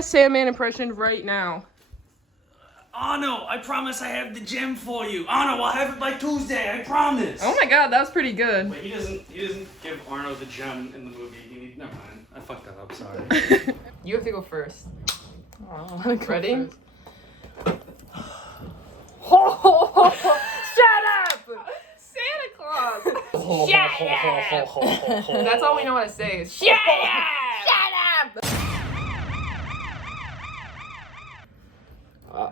Sandman impression right now. Anno, I promise I have the gem for you. Anno, I'll have it by Tuesday, I promise. Oh my god, that was pretty good. Wait, he doesn't give Arno the gem in the movie. Never mind. I fucked that up, sorry. You have to go first. Oh, Ready? Shut up! Santa Claus! Shut up! That's all we know how to say is Shut up! Shut up!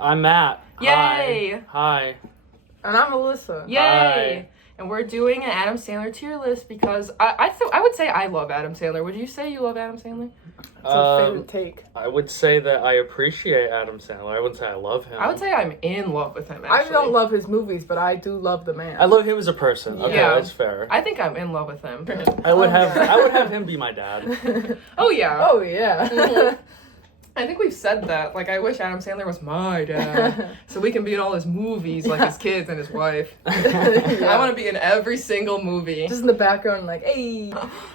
I'm Matt. Yay! Hi. And I'm Alyssa. Yay! Hi. And we're doing an Adam Sandler tier list because I would say I love Adam Sandler. Would you say you love Adam Sandler? It's a favorite take. I would say that I appreciate Adam Sandler. I wouldn't say I love him. I would say I'm in love with him, I actually. don't love his movies, but I do love the man. I love him as a person. Okay, Yeah. that's fair. I think I'm in love with him. I would have him be my dad. Oh, yeah. Oh, yeah. I think we've said that. Like, I wish Adam Sandler was my dad. So we can be in all his movies, like his kids and his wife. I want to be in every single movie. Just in the background, like, hey.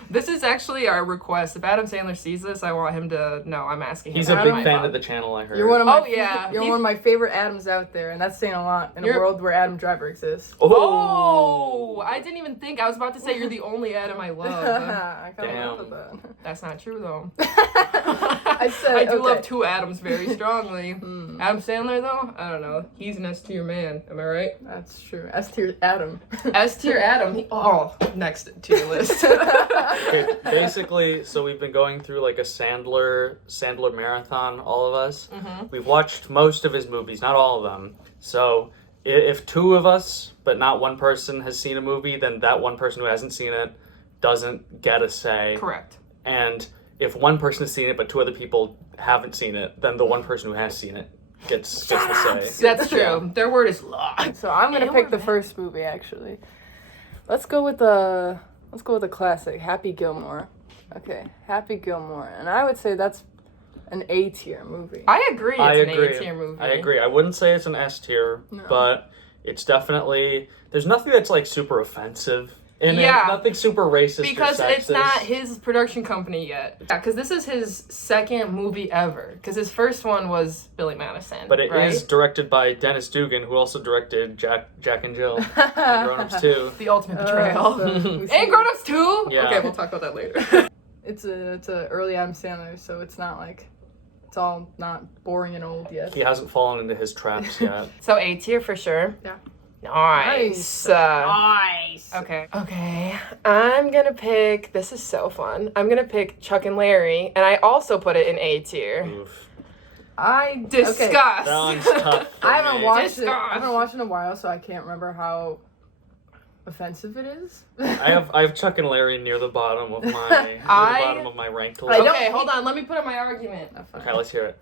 This is actually our request. If Adam Sandler sees this, I want him to know I'm asking him. He's to a be big my fan father. of the channel, I heard. You're one of my Oh, yeah. You're He's- one of my favorite Adams out there, and that's saying a lot in a You're- world where Adam Driver exists. Oh, I didn't even think. I was about to say you're the only Adam I love. I kind Damn. of love that. That's not true, though. I said I do okay. love two Adams very strongly. Adam Sandler, though, I don't know. He's an S tier man. Am I right? That's true. S tier Adam. S tier Adam. Next tier list. Okay, basically, so we've been going through like a Sandler marathon, all of us. Mm-hmm. We've watched most of his movies, not all of them. So if two of us, but not one person, has seen a movie, then that one person who hasn't seen it doesn't get a say. Correct. And if one person has seen it, but two other people haven't seen it, then the one person who has seen it gets the say. That's true. Their word is law. So I'm gonna And pick we're the back. first movie actually. Let's go with the classic, Happy Gilmore. Okay, Happy Gilmore, and I would say that's an A tier movie. I agree. It's I an agree. A tier movie. I agree. I wouldn't say it's an S tier, No. but it's definitely, there's nothing that's like super offensive in Yeah. it. Nothing super racist Because or sexist. it's not his production company yet. Yeah, because this is his second movie ever. Because his first one was Billy Madison. But it is right? directed by Dennis Dugan, who also directed Jack and Jill and Grown Ups 2. The ultimate betrayal. So, And Grown Ups 2? Yeah. Okay, we'll talk about that later. it's a early Adam Sandler, so it's not like it's all not boring and old yet. He hasn't fallen into his traps yet. So A tier for sure. Yeah. Nice. Nice. Okay. Okay. I'm gonna pick. This is so fun. I'm gonna pick Chuck and Larry, and I also put it in A tier. Oof. Disgust. Okay. That one's tough. for I haven't me. watched it. Disgust. I haven't watched it in a while, so I can't remember how offensive it is. I have Chuck and Larry near the bottom of my ranked I list. don't- Okay, hold on. Let me put up my argument. Okay, let's hear it.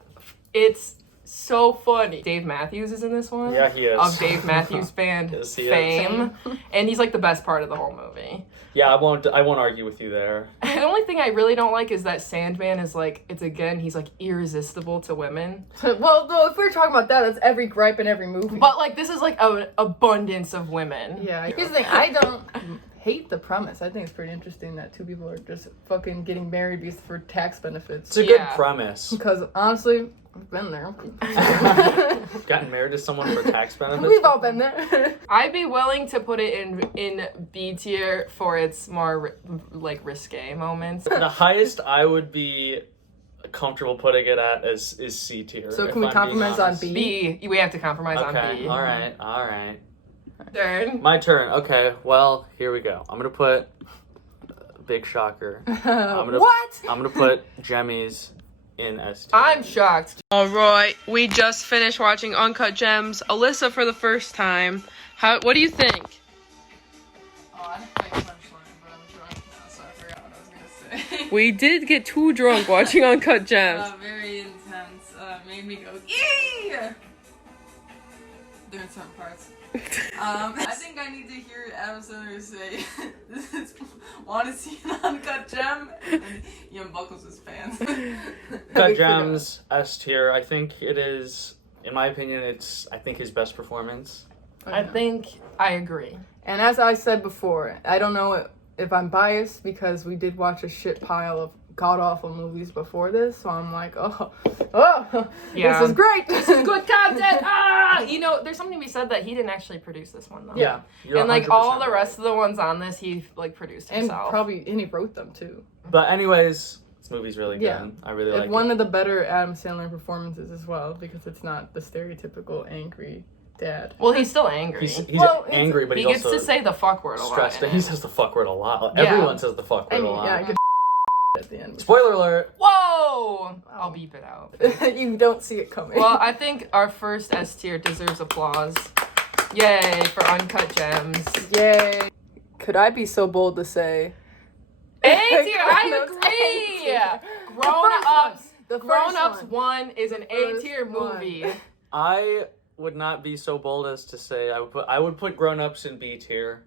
It's so funny. Dave Matthews is in this one. Yeah, he is. Of Dave Matthews Band Yes, he is. fame, and he's like the best part of the whole movie. Yeah, I won't argue with you there. The only thing I really don't like is that Sandman is like, he's like irresistible to women. Well, though, if we're talking about that, that's every gripe in every movie. But like, this is like an abundance of women. yeah, here's the thing. I don't hate the premise. I think it's pretty interesting that two people are just fucking getting married because for tax benefits. It's a good Yeah. premise. Because honestly, I've been there. Gotten married to someone for tax benefits? We've all been there. I'd be willing to put it in B tier for its more like risque moments. The highest I would be comfortable putting it at is C tier. So if can we I'm being compromise on honest. B? B, we have to compromise on Okay, B. alright. Turn. My turn. Okay, well, here we go. I'm gonna put, big shocker, What? I'm gonna put Jemmys in S tier. I'm shocked. All right, we just finished watching Uncut Gems. Alyssa for the first time. What do you think? Oh, I didn't make a punchline, but I'm drunk now, so I forgot what I was gonna say. We did get too drunk watching Uncut Gems. Very intense. Made me go, yee! During some parts. I think I need to hear Adam Sandler say, "This is want to see an uncut gem." And Ian Buckles is fans. Uncut Gems, S tier. I think it is, in my opinion, I think his best performance. I think I agree. And as I said before, I don't know if I'm biased because we did watch a shit pile of god-awful movies before this, so I'm like, Yeah. this is great. This is good content. Ah, you know, there's something to be said that he didn't actually produce this one though. Yeah. And like all the rest of the ones on this, he like produced himself. And he wrote them too. But anyways, this movie's really good. Yeah. I really like it. One of the better Adam Sandler performances as well, because it's not the stereotypical angry dad. Well, he's still angry. He's angry, but he he's gets also to say the fuck word a lot. stressed. in it. He says the fuck word a lot. Yeah. Everyone says the fuck word a lot. Yeah, I get at the end. Spoiler alert. Whoa! I'll beep it out. You don't see it coming. Well, I think our first S tier deserves applause. Yay for Uncut Gems. Yay. Could I be so bold to say A tier, I agree. Grown Ups. The Grown Ups first 1 is an A First tier one. movie. I would not be so bold as to say I would put Grown Ups in B tier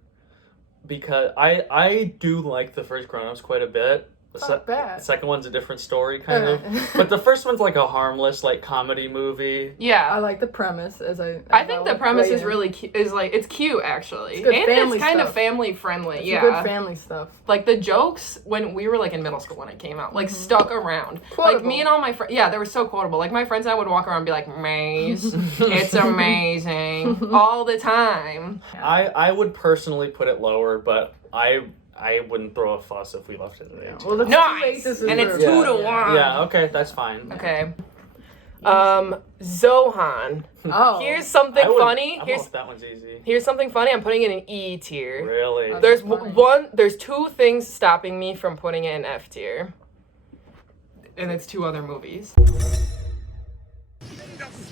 because I do like the first Grown Ups quite a bit. Not bad. The second one's a different story, kind of. But the first one's like a harmless, like, comedy movie. I Yeah. like the premise I think the premise is really cute. It's cute actually, It's good and family it's kind of stuff. family friendly. It's Yeah, good family stuff. like the jokes when we were like in middle school when it came out, like stuck around. Quotable. Like me and all my friends, yeah, they were so quotable. Like my friends and I would walk around and be like, "Maze, it's amazing," all the time. I would personally put it lower, but I wouldn't throw a fuss if we left it at A tier. Well, that's Nice, and it's 2 to 1. Yeah, okay, that's fine. Okay. Zohan. Oh. Here's something funny. That one's easy. Here's something funny. I'm putting it in E tier. Really? That's There's funny. there's 2 things stopping me from putting it in F tier. And it's 2 other movies.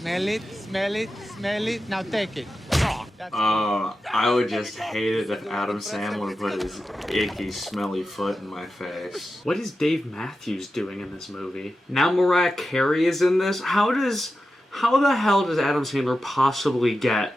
Smell it, smell it, smell it. Now take it. I would just hate it if Adam Sandler put his icky, smelly foot in my face. What is Dave Matthews doing in this movie? Now Mariah Carey is in this? How the hell does Adam Sandler possibly get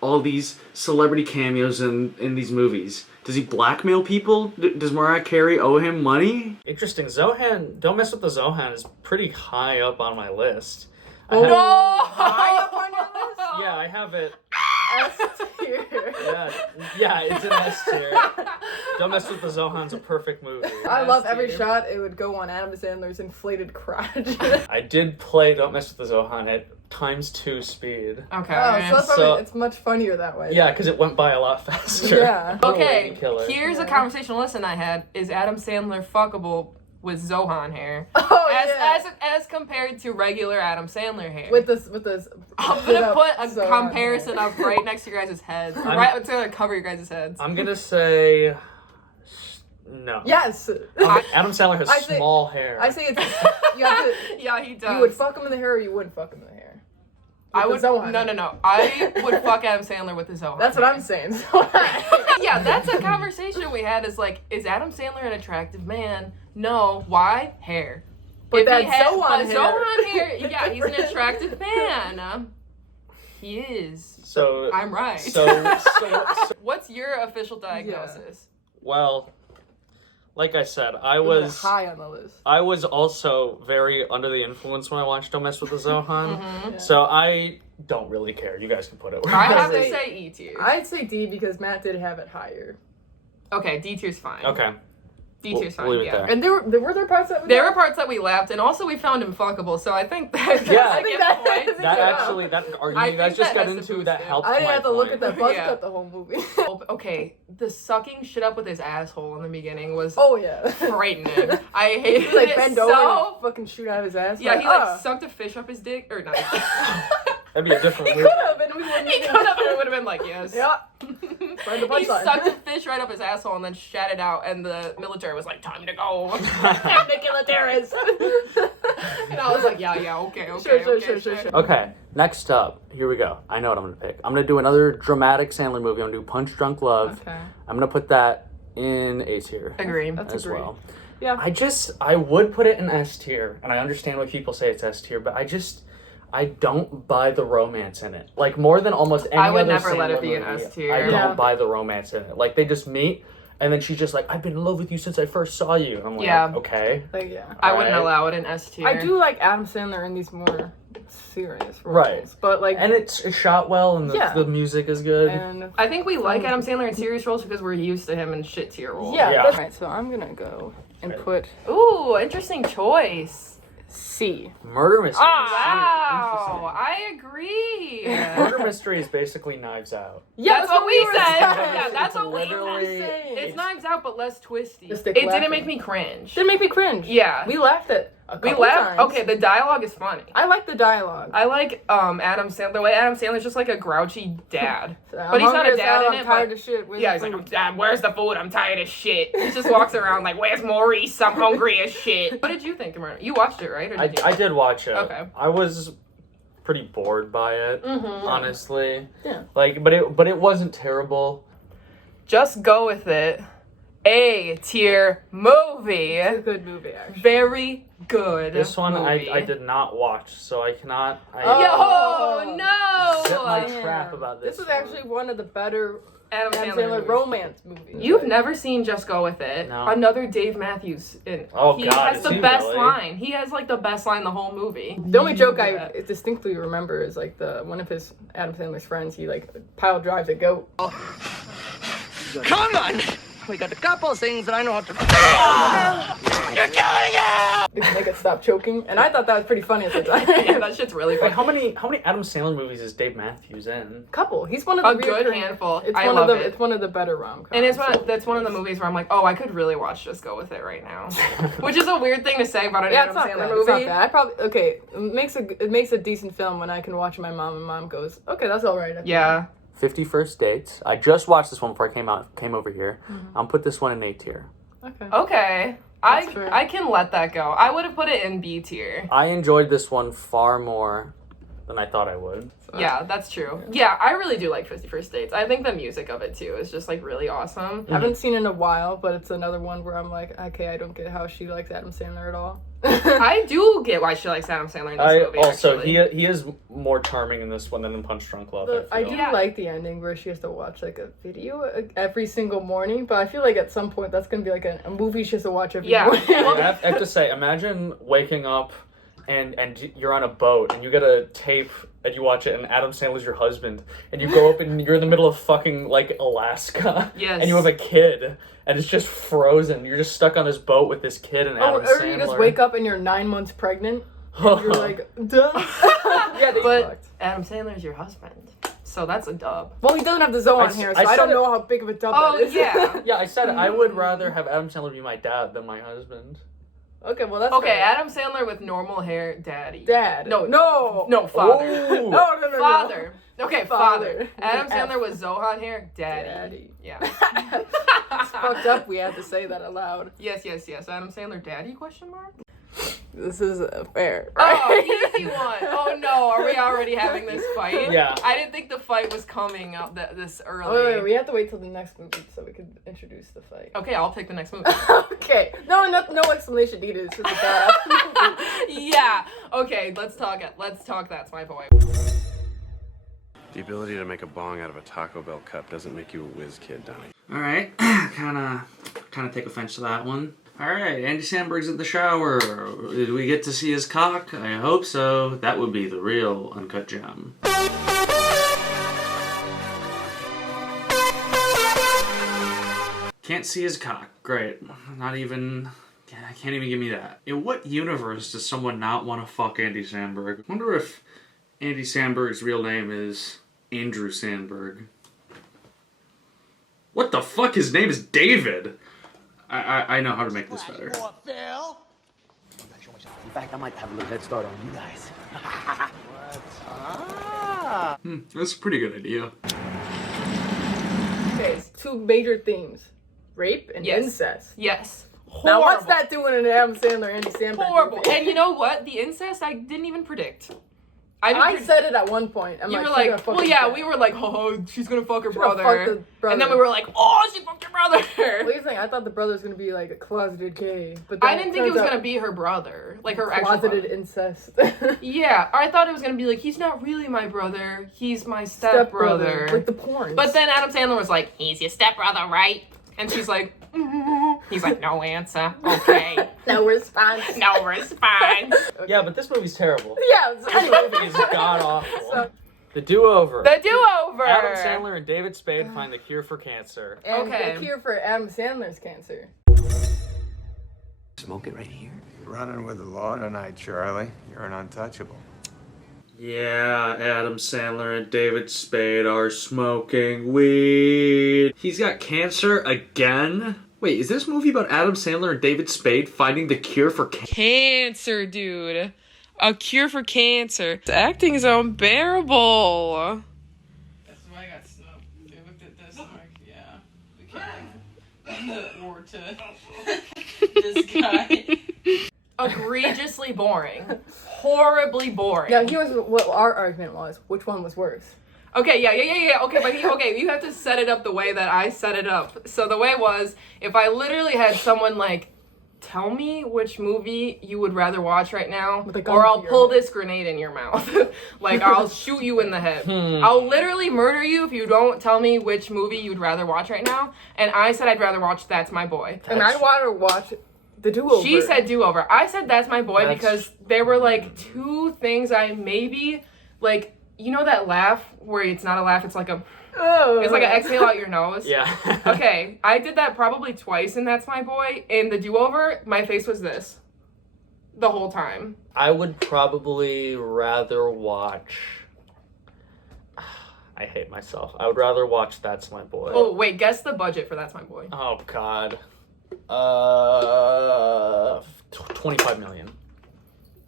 all these celebrity cameos in these movies? Does he blackmail people? Does Mariah Carey owe him money? Interesting. Zohan, Don't Mess with the Zohan is pretty high up on my list. No! High up on your list? Yeah, I have it. S tier. Yeah, it's an S tier. Don't Mess with the Zohan's a perfect movie. I love every tier. shot. It would go on Adam Sandler's inflated crotch. I did play Don't Mess with the Zohan at ×2 speed. Okay. Oh, so So- it's much funnier that way. Yeah, because it went by a lot faster. Yeah. Okay, Killer. here's a conversation Alyssa and I had. Is Adam Sandler fuckable with Zohan hair? Oh, as, yeah. as compared to regular Adam Sandler hair. With this. I'm gonna put a so comparison up right next to your guys' heads. Right to cover your guys' heads. I'm gonna say no. Yes. Adam Sandler has I say- small hair. I say it's. You have to. Yeah, he does. You would fuck him in the hair, or you wouldn't fuck him in the hair. I With would. the Zohan. No. I would fuck Adam Sandler with the Zohan. That's what hair. I'm saying. So Yeah, that's a conversation we had. Is like, is Adam Sandler an attractive man? No. Why? Hair. But If that he had Zohan hair. Zohan hair, yeah, he's an attractive man. He is. so I'm right. so What's your official diagnosis? well, like I said, I It was high on the list. I was also very under the influence when I watched Don't Mess with the Zohan. Mhm. So I don't really care. You guys can put it where I you have want. to say E tier. I'd say D because Matt did have it higher. Okay, D tier's fine. Okay. D tier's fine. We'll leave it Yeah. there. And were there parts that we There got? were parts that we laughed, and also we found him fuckable. So I think that Yeah. I I think think that- points. That Yeah. actually, that I argument you guys think just that got has to into, boost that it. helped I didn't my have to look point. at that buzz Yeah. cut the whole movie. Okay, the sucking shit up with his asshole in the beginning was Oh yeah. frightening. I hated He like it bend so. over and fucking shoot out of his ass. Yeah, he like "Ah." sucked a fish up his dick, or not. That'd be a different He movie. could have, and we wouldn't. He could have, and it would have been like yes. Yeah. Find the He punchline. sucked a fish right up his asshole and then shat it out, and the military was like, "Time to go." Time to kill a terrorist. And I was like, "Yeah, okay." Sure. Okay, next up, here we go. I know what I'm gonna pick. I'm gonna do another dramatic Sandler movie. I'm gonna do Punch Drunk Love. Okay. I'm gonna put that in A tier Agree. That's as agreed. well. Yeah. I would put it in S tier, and I understand why people say it's S tier, but I don't buy the romance in it. Like, more than almost any I would other never let it Sandler be an movie, S tier. I don't Yeah. buy the romance in it. Like, they just meet, and then she's just like, I've been in love with you since I first saw you. I'm like, Yeah. okay. Like, yeah. I wouldn't Alright. allow it in S tier. I do like Adam Sandler in these more serious roles. Right. But like, And it's shot well, and Yeah. the music is good. and I think we like Adam Sandler in serious roles because we're used to him in shit tier roles. yeah. Yeah. That's right. So I'm gonna go and put Ooh, interesting choice. C. Murder mystery. Wow, I agree. Murder mystery is basically Knives Out. Yeah, that's what we were said. saying. Yeah, that's It's what we literally- said. It's Knives Out, but less twisty. Just It stick didn't laughing. make me cringe. Didn't make me cringe. Yeah. We laughed at a We couple laughed. times. Okay, the dialogue is funny. I like the dialogue. I like Adam Sandler. The way Adam Sandler's just like a grouchy dad, I'm but he's not hungry a as dad hell, in I'm it. tired But of shit. Where's yeah, the he's like, food? Dad, where's the food? I'm tired of shit. He just walks around like, where's Maurice? I'm hungry as shit. What did you think, Myrna? You watched it, right? Or did you? I did watch it. Okay. I was pretty bored by it, honestly. Yeah. Like, but it wasn't terrible. Just go with it. A tier movie. It's a good movie, actually. Very good. This one movie. I did not watch, so I cannot. Yo, no! Set my Damn. trap about this. This was one. actually one of the better Adam Adam Sandler Sandler movies. romance movies. You've never seen Just Go With It. No. Another Dave Matthews. Oh, he God, has is the he best really? line. He has like the best line in the whole movie. The only joke Yeah. I distinctly remember is like one of his Adam Sandler's friends. He like pile drives a goat. Come on! We got a couple of things that I know how to. To make it stop choking, and I thought that was pretty funny at the time. Yeah, that shit's really Wait, funny. how many Adam Sandler movies is Dave Matthews in? Couple. He's one of A the good reoccurring- handful. It's I one love of the it. It's one of the better rom-coms. And that's one of the movies where I'm like, oh, I could really watch Just Go With It right now. Which is a weird thing to say about an Yeah, Adam it's not Sandler bad. movie. It's not bad. I probably it makes a decent film when I can watch my mom and mom goes, okay, that's all right. Yeah. 50 First Dates. I just watched this one before I came over here. Mm-hmm. I'll put this one in A tier. Okay. Okay. That's fair. I can let that go. I would have put it in B tier. I enjoyed this one far more than I thought I would. Yeah, that's true. Yeah, I really do like 50 First Dates. I think the music of it too is just like really awesome. I haven't seen it in a while, but it's another one where I'm like, okay, I don't get how she likes Adam Sandler at all. I do get why she likes Adam Sandler in this movie. Also, actually. he is more charming in this one than in Punch Drunk Love. I feel. do Yeah. like the ending where she has to watch like a video every single morning, but I feel like at some point that's gonna be like a movie she has to watch every Yeah. morning. I have to say, imagine waking up and you're on a boat and you get a tape and you watch it and Adam Sandler's your husband and you go up and you're in the middle of fucking like Alaska Yes. and you have a kid and it's just frozen. You're just stuck on this boat with this kid and Adam Or Sandler. you just wake up and you're 9 months pregnant. And you're like, duh. Yeah, they But fucked. Adam Sandler's your husband. So that's a dub. Well, he doesn't have the Zoe on I here, s- so I I don't said know how big of a dub Oh, that is. yeah. Yeah, I said I would rather have Adam Sandler be my dad than my husband. Okay, well that's Okay, fair. Adam Sandler with normal hair, daddy. Dad. No. No. No, father. Ooh. No. Father. Okay, father. Father. Adam F. Sandler with Zohan hair, daddy. Daddy. Yeah. It's fucked up. We had to say that aloud. Yes. Adam Sandler, daddy? Question mark. This is fair. Oh, easy one. Oh no, are we already having this fight? Yeah. I didn't think the fight was coming out this early. Wait, we have to wait till the next movie so we can introduce the fight. Okay, I'll pick the next movie. Okay. No explanation needed. It's just a bad Yeah. Okay, let's talk. That's my point. The ability to make a bong out of a Taco Bell cup doesn't make you a whiz kid, Donnie. All right, kind of take offense to that one. All right, Andy Samberg's in the shower. Did we get to see his cock? I hope so. That would be the real Uncut Gem. Can't see his cock. Great. Not even... I can't even give me that. In what universe does someone not want to fuck Andy Samberg? I wonder if Andy Samberg's real name is Andrew Sandberg. What the fuck? His name is David! I know how to make this better. In fact, I might have a little head start on you guys. That's a pretty good idea. Okay, two major themes. Rape and Yes. incest. Yes. Now what's Horrible. that doing in an Adam Sandler, Andy Samberg Horrible. movie? And you know what? The incest, I didn't even predict. I said it at one point. I'm You were she's like, gonna fuck well, his yeah, dad. we were like, oh, she's gonna fuck her She's gonna brother. fuck the brother. And then we were like, oh, she fucked her brother. What do you think? I thought the brother's gonna be like a closeted gay, but then I didn't think it was turns gonna out be her brother, like her actual closeted brother. incest. Yeah, I thought it was gonna be like, he's not really my brother, he's my stepbrother. Like the porn. But then Adam Sandler was like, he's your stepbrother, right? And she's like, he's like, no answer. Okay. no response. No response. Yeah, but this movie's terrible. Yeah. This movie is god awful. So- The Do-Over. The do-over. Adam Sandler and David Spade find the cure for cancer. And Okay. the cure for Adam Sandler's cancer. Smoke it right here. Running with the law tonight, Charlie. You're an untouchable. Yeah, Adam Sandler and David Spade are smoking weed. He's got cancer again? Wait, is this movie about Adam Sandler and David Spade finding the cure for Cancer, dude. A cure for cancer. The acting is unbearable. That's why I got snubbed. They looked at this and like, yeah, we can't or to this guy. Egregiously boring. Horribly boring. Yeah, he was what our argument was. Which one was worse? Okay, yeah. Okay, but you have to set it up the way that I set it up. So the way was, if I literally had someone like, tell me which movie you would rather watch right now, or I'll pull this grenade in your mouth. Like, I'll shoot you in the head. I'll literally murder you if you don't tell me which movie you'd rather watch right now. And I said I'd rather watch That's My Boy. And I'd rather watch The Do-Over. She said Do-Over. I said That's My Boy because there were like two things I maybe, like, you know that laugh where it's not a laugh, it's like a... It's like an exhale out your nose. Yeah. Okay, I did that probably twice in That's My Boy. In The Do-Over, my face was this. The whole time. I would probably rather watch... I hate myself. I would rather watch That's My Boy. Oh, wait, guess the budget for That's My Boy. Oh, God. 25 million.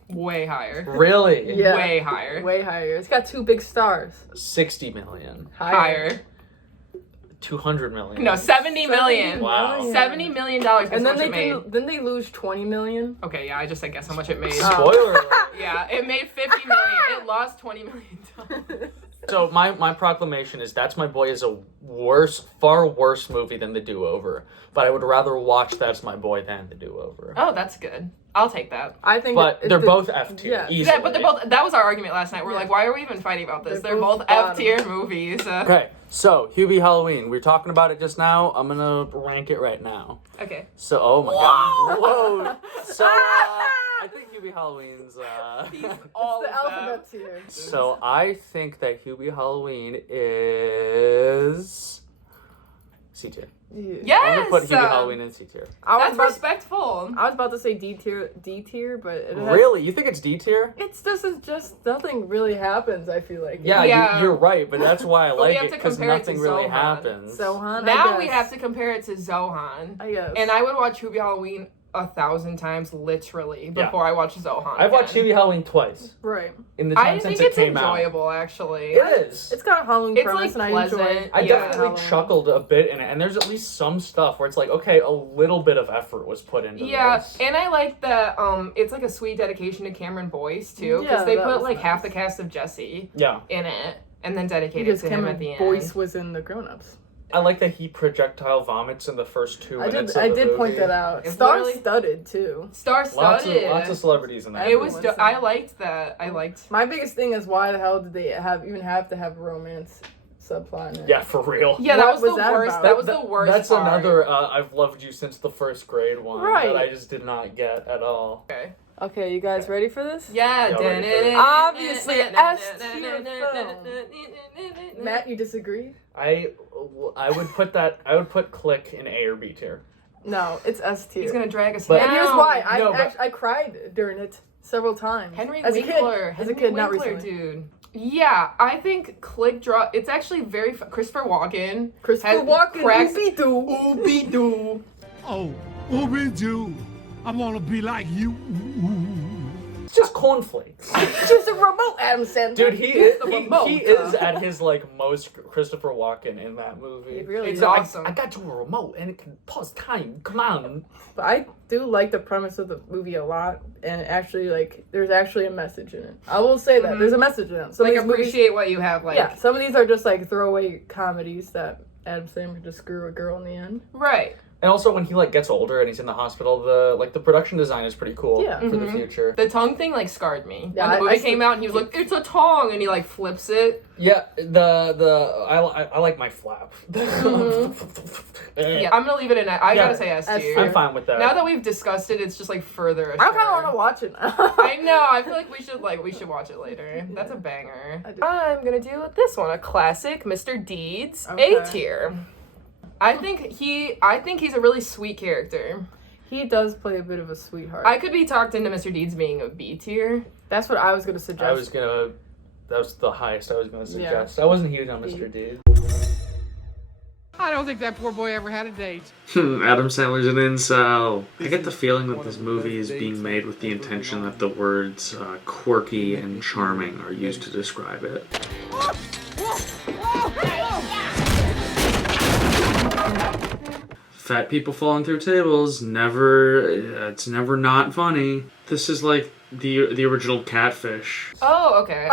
Way higher. Really? Yeah. Way higher. Way higher. It's got 2 big stars. 60 million. Higher. 200 million. No, 70 million. Wow. $70 million. Guess And how then much it made. didn't they lose 20 million? Okay, yeah, I just said guess how much it made. Spoiler alert. Yeah, it made 50 million. It lost $20 million. So my proclamation is That's My Boy is a far worse movie than The Do-Over. But I would rather watch That's My Boy than The Do-Over. Oh, that's good. I'll take that. I think But they're both F tier. Yeah. Easily. Yeah, but they're both. That was our argument last night. We're like, why are we even fighting about this? They're both F tier movies. Okay, so Hubie Halloween. We were talking about it just now. I'm gonna rank it right now. Okay. So, oh my god. Whoa. So, I think Hubie Halloween's. All the alphabet tier. So I think that Hubie Halloween is C tier. Yes. I'm gonna put Hubie Halloween in C tier. That's respectful. I was about to say D tier, but it has, Really? You think it's D tier? It's just nothing really happens. I feel like. Yeah. You're right, but that's why I But we like have it to because compare it to nothing really Zohan. happens. Zohan. Now we have to compare it to Zohan. I guess. And I would watch Hubie Halloween 1,000 times, literally, before I watch Zohan. I've watched Hubie Halloween twice. Right. In the I time think since it it's came out. enjoyable, actually. It is. It's got a Halloween It's, premise, like, and I enjoy pleasant. it. I Yeah. definitely Halloween. chuckled a bit in it, and there's at least some stuff where it's like, okay, a little bit of effort was put into this. And I like that it's like a sweet dedication to Cameron Boyce, too, Yeah, because they that put was like nice. half the cast of Jesse Yeah. in it, and then dedicated Because to him Cameron at the end. Boyce was in The Grown Ups. I like that he projectile vomits in the first 2 minutes I of the did point movie. that out. It's Star-studded too. Star-studded. Lots of celebrities in that. It was. Everyone's I in it. liked that. I liked. My biggest thing is why the hell did they even have to have romance subplot in it? Yeah, for real. Yeah, that What was was the that worst. about? That was the worst. That's part. another I've loved you since the first grade one Right. that I just did not get at all. Okay. Okay, you guys ready for this? Yeah. ready for Obviously, S tier film. Matt, you disagree? I would put that. I would put Click in A or B tier. No, it's S tier. He's gonna drag us But- down. And here's why. No, but- I cried during it several times. Henry as Winkler. As a kid, not Winkler, recently. dude. Yeah, I think Click Draw. It's actually very. Christopher Walken. Christopher Walken, cracks. Oopie-doo. Oopie-doo. Oh, Ooby-Doo, I want to be like you. It's just cornflakes. Choose the remote, Adam Sandler. Dude, he is remote. he is at his like most Christopher Walken in that movie. It really It's is. awesome. I got you a remote and it can pause time. Come on. But I do like the premise of the movie a lot, and actually, like, there's actually a message in it. I will say that there's a message in it. Some Like of these movies- appreciate what you have. Like yeah, some of these are just like throwaway comedies that Adam Sandler just screw a girl in the end. right. And also when he like gets older and he's in the hospital, the production design is pretty cool Yeah. for the future. The tongue thing like scarred me. Yeah, when the movie I came out and he was like, "It's a tongue," and he like flips it. Yeah, I like my flap. Yeah, I'm gonna leave it in. I gotta say S S tier. tier. I'm fine with that. Now that we've discussed it, it's just like further. I kind of want to watch it now. I know. I feel like we should watch it later. That's a banger. I'm gonna do this one, a classic, Mr. Deeds, Okay. A tier. I think he's a really sweet character. He does play a bit of a sweetheart. I could be talked into Mr. Deeds being a B tier. That's what I was gonna suggest. That was the highest I was gonna suggest. Yeah. I wasn't huge on Mr. D. I don't think that poor boy ever had a date. Adam Sandler's an incel. I get the feeling that this movie is being made with the intention that the words quirky and charming are used to describe it. Fat people falling through tables, it's never not funny. This is like the original Catfish. Oh, okay.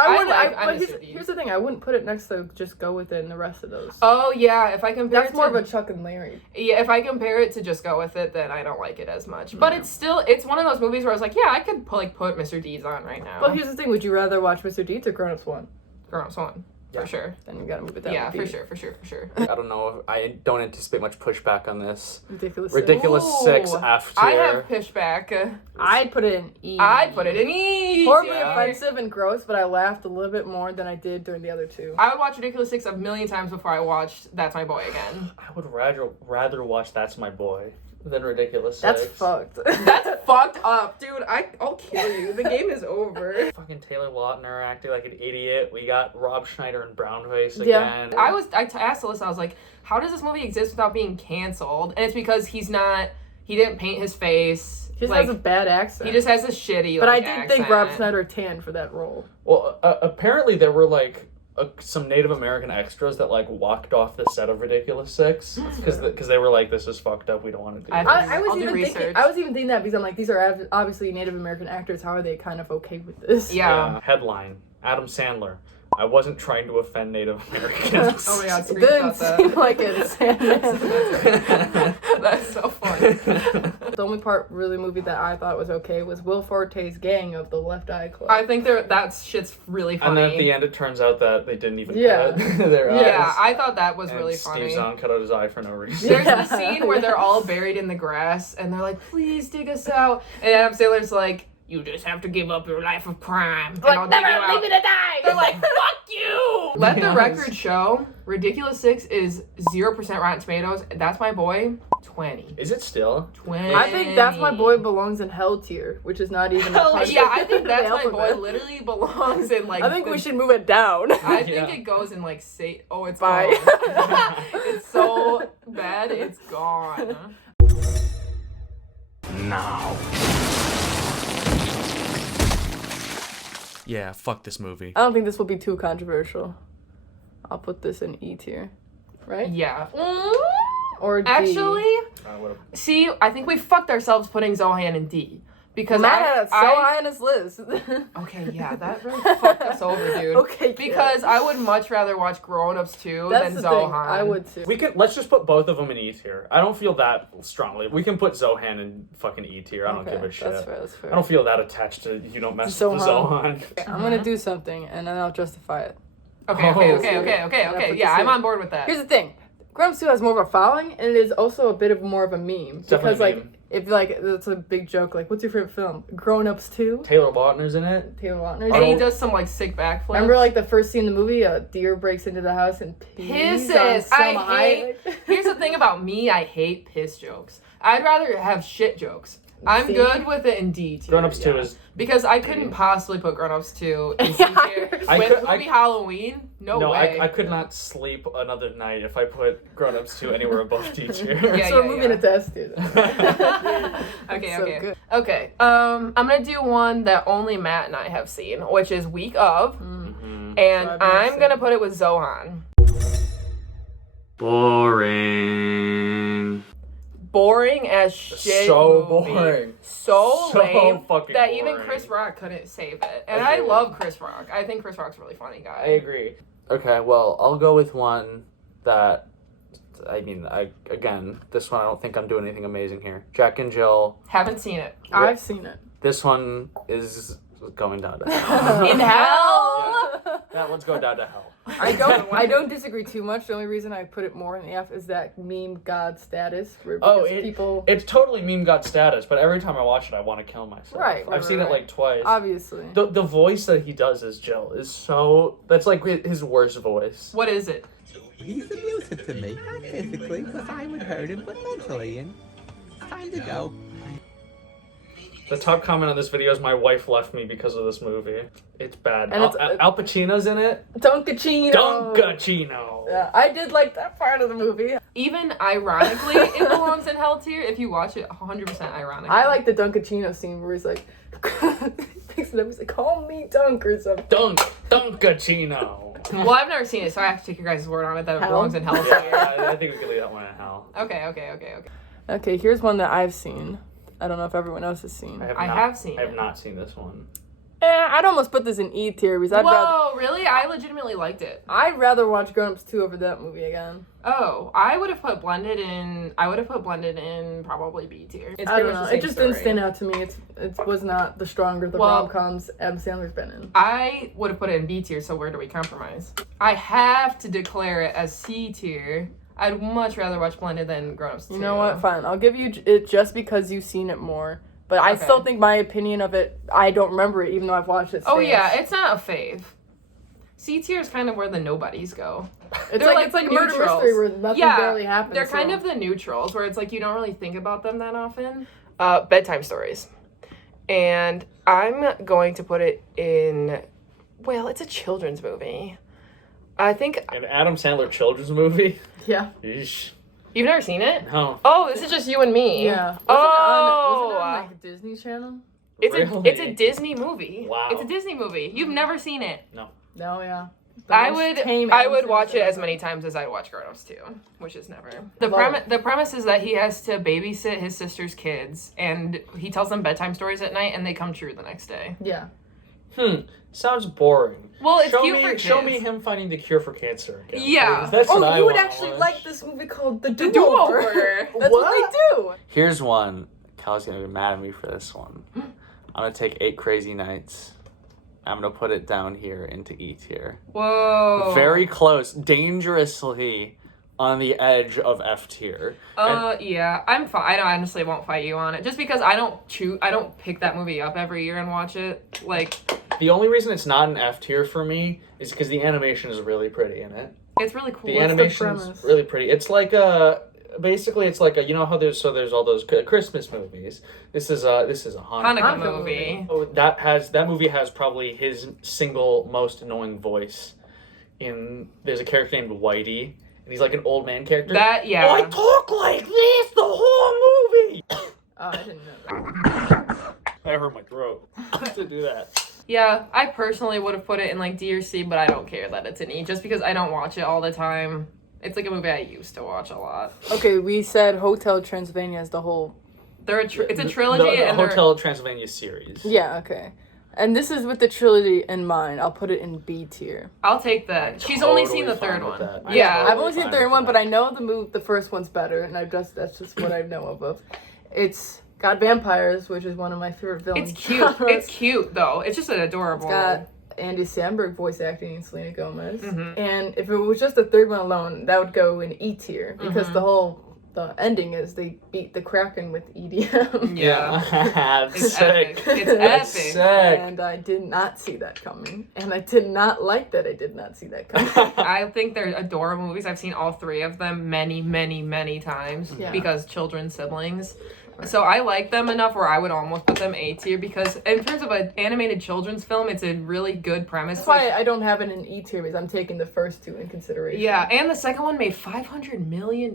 Here's the thing, I wouldn't put it next to Just Go With It and the rest of those. Oh, yeah, if I compare That's more of a Chuck and Larry. Yeah, if I compare it to Just Go With It, then I don't like it as much. But it's one of those movies where I was like, yeah, I could put Mr. Deeds on right now. But here's the thing, would you rather watch Mr. Deeds or Grown Ups 1? Grown Ups 1. For sure. Then you gotta move it down. Yeah, for sure. I don't know. I don't anticipate much pushback on this. Ridiculous 6 F tier. I have pushback. I'd put it in E. I'd put it in E. Horribly offensive and gross, but I laughed a little bit more than I did during the other two. I would watch Ridiculous 6 a million times before I watched That's My Boy again. I would rather watch That's My Boy than Ridiculous 6. That's fucked. That's fucked up, dude. I'll kill you. The game is over. Fucking Taylor Lautner acting like an idiot. We got Rob Schneider in brownface again. I asked Alyssa, I was like, how does this movie exist without being canceled? And it's because he didn't paint his face. He just has a bad accent. He just has a shitty But I accent. did think Rob Schneider tanned for that role. Well, apparently there were like some Native American extras that like walked off the set of Ridiculous 6 because they were like, this is fucked up, we don't want to do this. I was even thinking that because I'm like, these are obviously Native American actors, how are they kind of okay with this? Yeah. Headline, Adam Sandler. I wasn't trying to offend Native Americans. Oh my god, It didn't seem like it, Sandman. That's so funny. The only part really movie that I thought was okay was Will Forte's gang of the Left Eye Club. I think that shit's really funny. And then at the end it turns out that they didn't even cut their eyes. Yeah, I thought that was really funny. Steve Zahn cut out his eye for no reason. There's the scene where they're all buried in the grass and they're like, please dig us out. And Adam Sandler's like, you just have to give up your life of crime. Like, never leave me to die! They're like, fuck you! Let the record show, Ridiculous 6 is 0% Rotten Tomatoes. That's My Boy, 20. Is it still? 20. I think That's My Boy belongs in Hell tier, which is not even yeah, I think That's My Boy literally belongs in like... I think we should move it down. I think it goes in like... Oh, it's gone. It's so bad, it's gone. Now. Yeah, fuck this movie. I don't think this will be too controversial. I'll put this in E tier. Right? Yeah. Or D. Actually, see, I think we fucked ourselves putting Zohan in D. Because Matt had it so high on his list. Okay, yeah, that really fucked us over, dude. Okay, because I would much rather watch Grown Ups 2 than Zohan. I would too. Let's just put both of them in E tier. I don't feel that strongly. We can put Zohan in fucking E tier. I don't give a shit. That's fair. I don't feel that attached to you don't mess with Zohan. I'm gonna do something and then I'll justify it. Okay. Yeah, I'm on board with that. Here's the thing. Grown Ups 2 has more of a following, and it is also a bit of more of a meme. Because, like, if, like, it's a big joke, like, what's your favorite film? Grown Ups 2? Taylor Lautner's in it. And he does some, like, sick backflips. Remember, like, the first scene in the movie? A deer breaks into the house and pisses. Here's the thing about me, I hate piss jokes. I'd rather have shit jokes. I'm good with it in D tier. Grown Ups 2 is... Because I couldn't possibly put Grown Ups 2 in C tier. With movie Halloween? No way. I could not sleep another night if I put Grown Ups 2 anywhere above D tier. So we're moving it to S tier. Okay. I'm gonna do one that only Matt and I have seen, which is Week Of. And I'm gonna put it with Zohan. Boring as shit. So movie. boring. So lame fucking that boring. even Chris Rock couldn't save it. And I love Chris Rock. I think Chris Rock's a really funny guy. I agree. Okay, well, I'll go with one that, this one I don't think I'm doing anything amazing here. Jack and Jill. Haven't seen it. I've seen it. This one is going down to hell. In hell? Yeah, that one's going down to hell. I don't disagree too much. The only reason I put it more in the F is that meme god status. It's totally meme god status, but every time I watch it, I want to kill myself. Right. I've seen it like twice. Obviously. The voice that he does as Jill is so... That's like his worst voice. What is it? He's abusive to me. Not physically, because I would hurt him, but mentally. And time to go. I The top comment on this video is my wife left me because of this movie. It's bad. And Al Pacino's in it. Dunkachino. Dunkachino. Yeah, I did like that part of the movie. Even ironically, it belongs in hell tier if you watch it 100% ironically. I like the Dunkachino scene where he's like, picks it up, he's like, call me Dunk or something. Dunkachino. Well, I've never seen it, so I have to take your guys' word on it that it belongs in hell tier. Yeah, I think we can leave that one in hell. Okay. Okay, here's one that I've seen. I don't know if everyone else has seen. I have seen I have it. not seen this one. I'd almost put this in E tier because Really? I legitimately liked it. I'd rather watch Grown Ups 2 over that movie again. Oh, I would have put Blended in probably B tier. It's I pretty don't much know. the same It just didn't story. stand out to me. It was not the stronger the rom-coms Adam Sandler's been in. I would have put it in B tier, so where do we compromise? I have to declare it as C tier. I'd much rather watch Blended than Grown Ups 2. You know what? Fine. I'll give you it just because you've seen it more. But I still think my opinion of it, I don't remember it even though I've watched it. Oh yeah, it's not a fave. C tier is kind of where the nobodies go. It's like murder mystery where nothing barely happens. They're kind of the neutrals where it's like you don't really think about them that often. Bedtime stories. And I'm going to put it in, well, it's a children's movie. I think... An Adam Sandler children's movie? Yeah. Yeesh. You've never seen it? No. Oh, this is just you and me. Yeah. Was it on like Disney Channel? It's a Disney movie. Wow. It's a Disney movie. You've never seen it. No. No, yeah. I would watch it as many times as I watch Grown Ups 2, which is never. The premise is that he has to babysit his sister's kids, and he tells them bedtime stories at night, and they come true the next day. Yeah. Sounds boring. Well, it's cute for kids. Show me him finding the cure for cancer again. Yeah. That's what I you would wanna actually watch. like this movie called The The Do-Over. Do-Over. That's what they do. Here's one. Cal's gonna be mad at me for this one. I'm gonna take 8 Crazy Nights. I'm gonna put it down here into E tier. Whoa. Very close, dangerously on the edge of F tier. Yeah, I'm fine. I honestly won't fight you on it, just because I don't pick that movie up every year and watch it. Like, The only reason it's not an F tier for me is because the animation is really pretty in it. it's really cool. The animation is really pretty. It's like basically it's like you know how there's all those Christmas movies. This is a Hanukkah movie. Oh, that movie has probably his single most annoying voice. There's a character named Whitey, and he's like an old man character. Yeah. I talk like this the whole movie. Oh, I didn't know that. I hurt my throat to do that. Yeah, I personally would have put it in like D or C, but I don't care that it's an E, just because I don't watch it all the time. It's like a movie I used to watch a lot. Okay, we said Hotel Transylvania is the whole... It's a trilogy. The and Hotel Transylvania series. Yeah, okay. And this is with the trilogy in mind. I'll put it in B tier. I'll take that. She's only seen the third one. Yeah, I've only seen the third one, but I know the first one's better, and that's just what I know of. It's got vampires, which is one of my favorite villains. It's cute. It's cute though. It's just an adorable. It's got Andy Samberg voice acting Selena Gomez, and if it was just the third one alone, that would go in E tier because the ending is they beat the Kraken with EDM. Yeah. It's sick. It's epic. Sick. And I did not see that coming, and I did not like that I did not see that coming. I think they're adorable movies. I've seen all 3 of them many, many, many times because children, siblings. So I like them enough where I would almost put them A tier because in terms of an animated children's film, it's a really good premise. That's why I don't have it in E tier because I'm taking the first 2 in consideration. Yeah, and the second one made $500 million.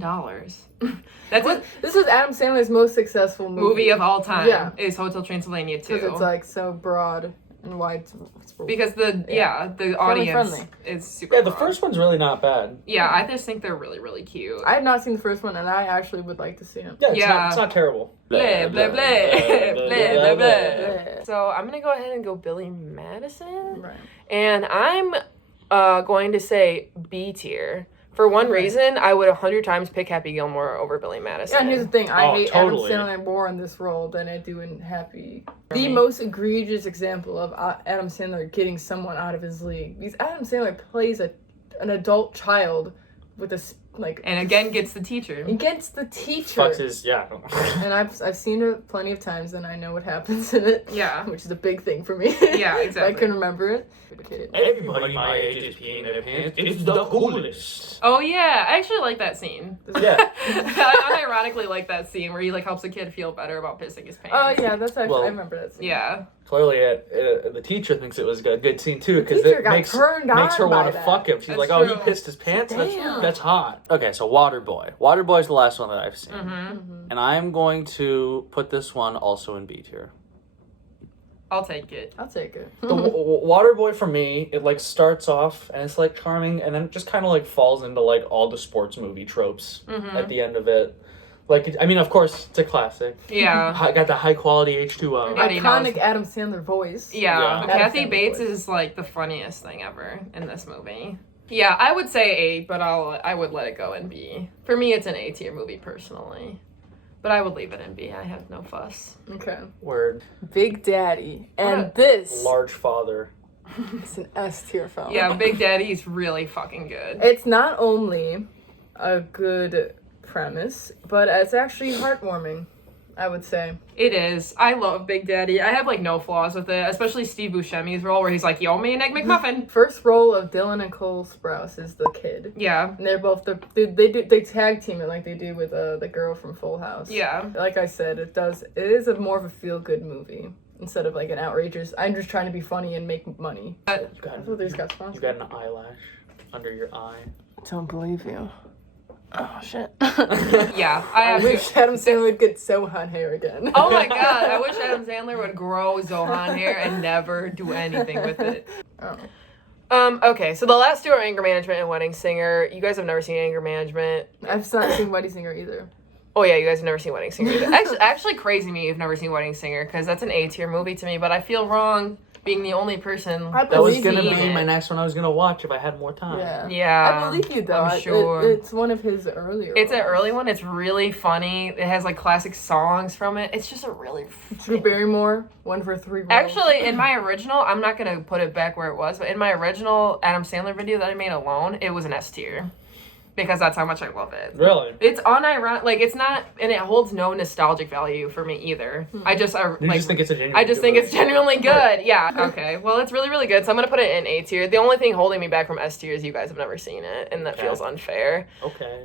This is Adam Sandler's most successful movie of all time. Yeah. Is Hotel Transylvania 2. Because it's like so broad and wide. Because the audience friendly. is super Yeah, the broad. first one's really not bad. Yeah, I just think they're really, really cute. I have not seen the first one, and I actually would like to see it. Yeah, it's not terrible. Blah, blah, blah, blah, blah, blah, blah. So I'm going to go ahead and go Billy Madison. Right. And I'm going to say B tier. For one reason, I would 100 times pick Happy Gilmore over Billy Madison. Yeah, and here's the thing. I hate totally. Adam Sandler more in this role than I do in Happy. The most egregious example of Adam Sandler getting someone out of his league. Because Adam Sandler plays an adult child with a like. And again gets the teacher. Against the teacher. Fucks his, yeah. And I've seen it plenty of times, and I know what happens in it. Yeah. Which is a big thing for me. Yeah, exactly. I can remember it. Everybody my age is peeing their pants. It's the coolest. Oh yeah, I actually like that scene. Yeah. I unironically like that scene where he like helps a kid feel better about pissing his pants. Oh yeah, that's actually Well, I remember that scene. Yeah. Clearly, the teacher thinks it was a good scene too, because teacher it got makes turned her on by want to that. fuck him. She's That's like, "Oh, true. he pissed his pants. Damn. That's hot." Okay, so Waterboy. Waterboy's the last one that I've seen, and I'm going to put this one also in B tier. I'll take it. I'll take it. The Waterboy for me, it like starts off and it's like charming, and then it just kind of like falls into like all the sports movie tropes at the end of it. Like, I mean, of course, it's a classic. Yeah. Got the high quality H2O. Yeah. Iconic Adam Sandler voice. Yeah. Yeah. Kathy Adam Sandler Bates voice. is like the funniest thing ever in this movie. Yeah, I would say A, but I would let it go in B. For me, it's an A tier movie personally. But I would leave it in B. I have no fuss. Okay. Word. Big Daddy. And What? this Large father. is an S tier film. Yeah, Big Daddy's really fucking good. It's not only a good premise, but it's actually heartwarming, I would say. It is. I love Big Daddy. I have like no flaws with it, especially Steve Buscemi's role where he's like, "Yo, me an egg McMuffin." First role of Dylan and Cole Sprouse is the kid. Yeah. And they're both they tag team it like they do with the girl from Full House. Yeah. Like I said, it is a more of a feel good movie instead of like an outrageous. I'm just trying to be funny and make money. That's what these got You sponsored. got an eyelash under your eye. Don't believe you. Oh shit. Yeah. I I have wish Adam Sandler would get Sohan hair again. Oh my god, I wish Adam Sandler would grow Zohan hair and never do anything with it. Oh. Okay, so the last two are Anger Management and Wedding Singer. You guys have never seen Anger Management. I've not seen Wedding Singer either. Oh yeah, you guys have never seen Wedding Singer either. Actually crazy me you've never seen Wedding Singer, because that's an A tier movie to me, but I feel wrong being the only person I That was believe gonna you. be my next one I was gonna watch if I had more time. Yeah. Yeah. I believe you though. I'm sure. It's one of his earlier It's an ones. early one. It's really funny. It has like classic songs from it. It's just a really Drew Barrymore, 1 for 3 roles. Actually, in my original, I'm not gonna put it back where it was, but in my original Adam Sandler video that I made alone, it was an S tier. Because that's how much I love it. Really? It's unironic, like it's not, and it holds no nostalgic value for me either. I just You just think it's a genuine I just think good it's movie. genuinely good. Yeah. Okay. Well, it's really, really good. So I'm gonna put it in A tier. The only thing holding me back from S tier is you guys have never seen it, and that Okay. feels unfair. Okay.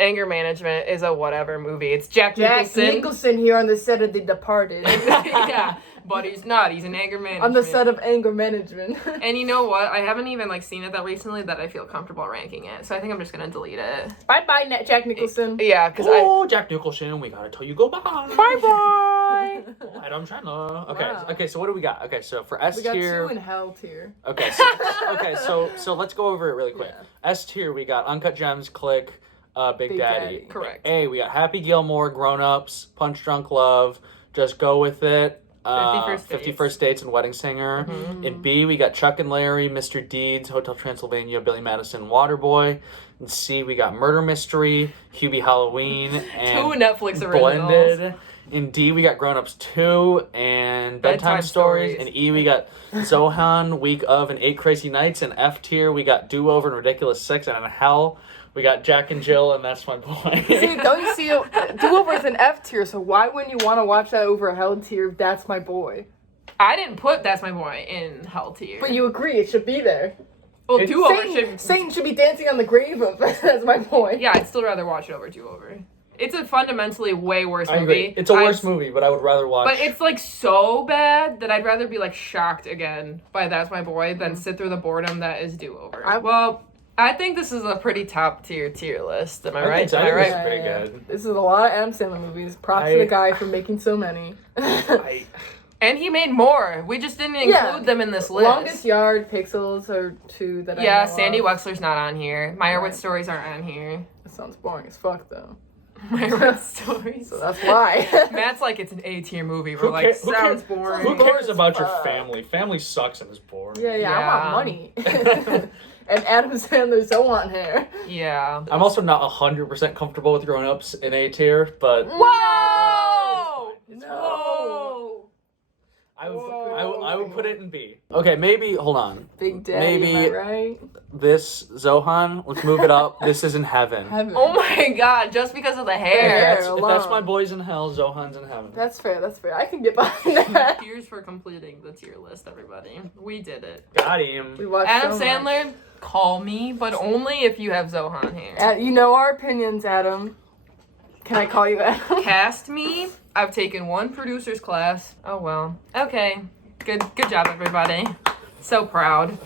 Anger Management is a whatever movie. It's Jack Jack Nicholson. Nicholson here on the set of The Departed. Yeah, but he's not. He's an anger management. On the set of Anger Management. And you know what? I haven't even like seen it that recently that I feel comfortable ranking it. So I think I'm just gonna delete it. Bye bye, Jack Nicholson. Yeah, because Oh, Jack Nicholson, we gotta tell you goodbye. Bye bye. Adam Chandler. Okay. Wow. Okay. So what do we got? Okay. So for S We got tier. 2 in Hell tier. Okay. So let's go over it really quick. Yeah. S tier, we got Uncut Gems, Click, Big Big Daddy. Daddy. Correct. A, we got Happy Gilmore, Grown Ups, Punch Drunk Love, Just Go With It. 50 First Dates and Wedding Singer. In B, we got Chuck and Larry, Mr. Deeds, Hotel Transylvania, Billy Madison, Waterboy. In C, we got Murder Mystery, Hubie Halloween, and 2 Netflix originals. Blended. In D, we got Grown Ups 2 and Bedtime Stories. In E, we got Zohan, Week of, and 8 Crazy Nights. In F tier, we got Do Over and Ridiculous 6. And in Hell, we got Jack and Jill, and That's My Boy. See, don't you see? Do-Over's an F tier, so why wouldn't you want to watch that over a Hell tier? That's My Boy. I didn't put That's My Boy in Hell tier. But you agree it should be there. Well, Do-Over Satan should be dancing on the grave of That's My Boy. Yeah, I'd still rather watch it over Do-Over. It's a fundamentally way worse I movie. agree. It's a worse movie, but I would rather watch. But it's like so bad that I'd rather be like shocked again by That's My Boy than sit through the boredom that is Do-Over. Well, I think this is a pretty top tier list. Am I right? think so. Am I I think right? it's pretty good. This is a lot of Adam Sandler movies. Props to the guy for making so many. And he made more. We just didn't include them in this list. Longest Yard, Pixels are 2 that I know Sandy of. Wexler's not on here. Meyerowitz Right. Stories aren't on here. That sounds boring as fuck, though. Meyerowitz Stories. So that's why. Matt's like, it's an A tier movie. We're like, Who sounds cares- boring. Who cares about your family? Family sucks and is boring. Yeah, I want money. And Adam Sandler's so on hair. Yeah. I'm also not 100% comfortable with Grown Ups in A tier, but Whoa! No. I would put it in B. Okay, maybe, hold on. Big Daddy, Maybe am I right? this, Zohan, let's move it up. This is in heaven. Heaven. Oh my god, just because of the hair. If that's my boys in hell, Zohan's in heaven. That's fair. I can get behind that. Cheers for completing the tier list, everybody. We did it. Got him. We watched Adam so much. Sandler, call me, but only if you have Zohan hair. You know our opinions, Adam. Can I call you Adam? Cast me. I've taken one producer's class. Oh well. Okay. Good job, everybody. So proud.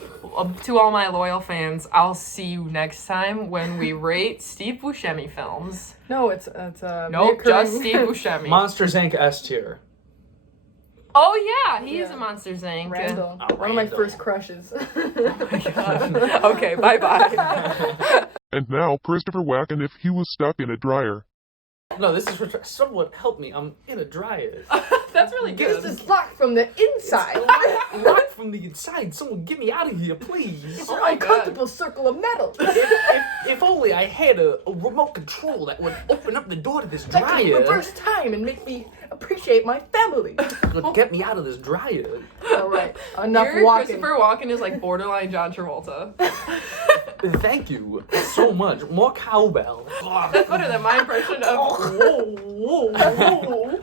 To all my loyal fans, I'll see you next time when we rate Steve Buscemi films. No, it's Nope, just Steve Buscemi. Monsters Inc. S tier. Oh yeah, he is a Monsters Inc. Randall. One of my first crushes. Oh my god. Okay, bye-bye. And now, Christopher Wacken if he was stuck in a dryer. No, this is for someone help me. I'm in a dryer. That's really good. This is locked from the inside. Locked from the inside. Someone get me out of here, please. It's an uncomfortable circle of metal. If only I had a remote control that would open up the door to this That could dryer. reverse time and make me appreciate my family. Would get me out of this dryer. All right, enough Your walking. Christopher Walken is like borderline John Travolta. Thank you so much. More cowbell. That's better than my impression of. Whoa, whoa, whoa.